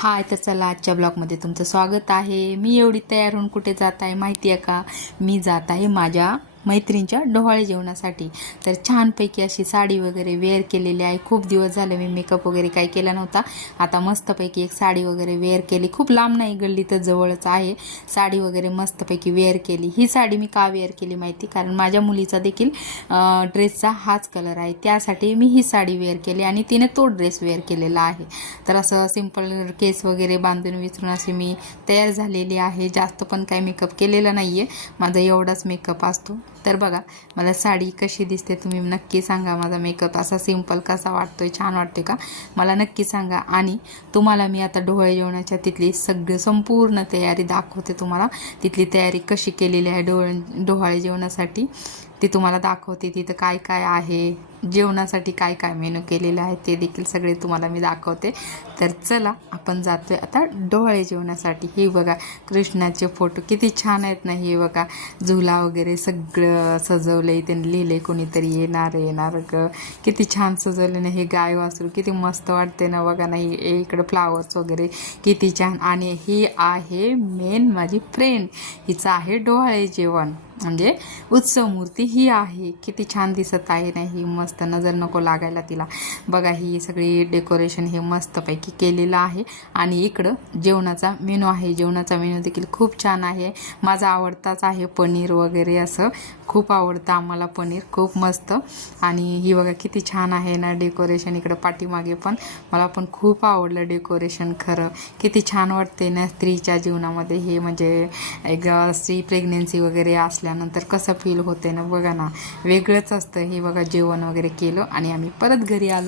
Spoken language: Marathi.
हाय, तर चला आजच्या ब्लॉगमध्ये तुमचं स्वागत आहे. मी एवढी तयार होऊन कुठे जात आहे माहिती आहे का? मी जात आहे माझ्या मैत्रिणीच्या डोहाळे जेवणासाठी. तर छानपैकी अशी साडी वगैरे वेअर केलेली आहे. खूप दिवस झाले मी मेकअप वगैरे काही केला नव्हता. आता मस्तपैकी एक साडी वगैरे वेअर केली. खूप लांब नाही, गल्ली तर जवळच आहे. साडी वगैरे मस्तपैकी वेअर केली. ही साडी मी का वेअर केली माहिती? कारण माझ्या मुलीचा देखील ड्रेसचा हाच कलर आहे, त्यासाठी मी ही साडी वेअर केली आणि तिने तो ड्रेस वेअर केलेला आहे. तर असं सिंपल केस वगैरे बांधून विचारून अशी मी तयार झालेली आहे. जास्त पण काही मेकअप केलेला नाही आहे, माझा एवढाच मेकअप असतो. तर बघा मला साडी कशी दिसते तुम्ही नक्की सांगा. माझा मेकअप असा सिंपल कसा वाटतोय, छान वाटते का मला नक्की सांगा. आणि तुम्हाला मी आता डोहाळे जेवणाच्या तिथली सगळी संपूर्ण तयारी दाखवते. तुम्हाला तिथली तयारी कशी केलेली आहे डोहाळे जेवणासाठी ते तुम्हाला दाखवते. तिथं काय काय आहे, जेवणासाठी काय काय मेनू केलेले आहे ते देखील सगळे तुम्हाला मी दाखवते. तर चला आपण जातोय आता डोहाळे जेवणासाठी. हे बघा कृष्णाचे फोटो किती छान आहेत ना. हे बघा झुला वगैरे सगळं सजवलंय, त्यांनी लिहिलंय कोणीतरी येणार येणार ग. किती छान सजवलं ना. हे गाय वासरू किती मस्त वाटते ना. बघा ना इकडे फ्लावर्स वगैरे किती छान. आणि ही आहे मेन माझी फ्रेंड, हिचं आहे डोहाळे जेवण म्हणजे उत्सव मूर्ती ही आहे. किती छान दिसत आहे ना. ही मस्त नजर नको लागायला तिला. बघा ही सगळी डेकोरेशन हे मस्तपैकी केलेलं आहे. आणि इकडं जेवणाचा मेनू आहे. जेवणाचा मेनू देखील खूप छान आहे. माझा आवडताच आहे पनीर वगैरे, असं खूप आवडतं आम्हाला पनीर, खूप मस्त. आणि ही बघा किती छान आहे ना डेकोरेशन. इकडं पाठीमागे पण मला पण खूप आवडलं डेकोरेशन. खरं किती छान वाटते ना स्त्रीच्या जीवनामध्ये हे. म्हणजे एक स्त्री प्रेग्नेन्सी वगैरे असल्यानंतर कसं फील होते ना. बघा ना वेगळंच असतं हे. बघा जेवण वगैरे केलं आणि आम्ही परत घरी आलो.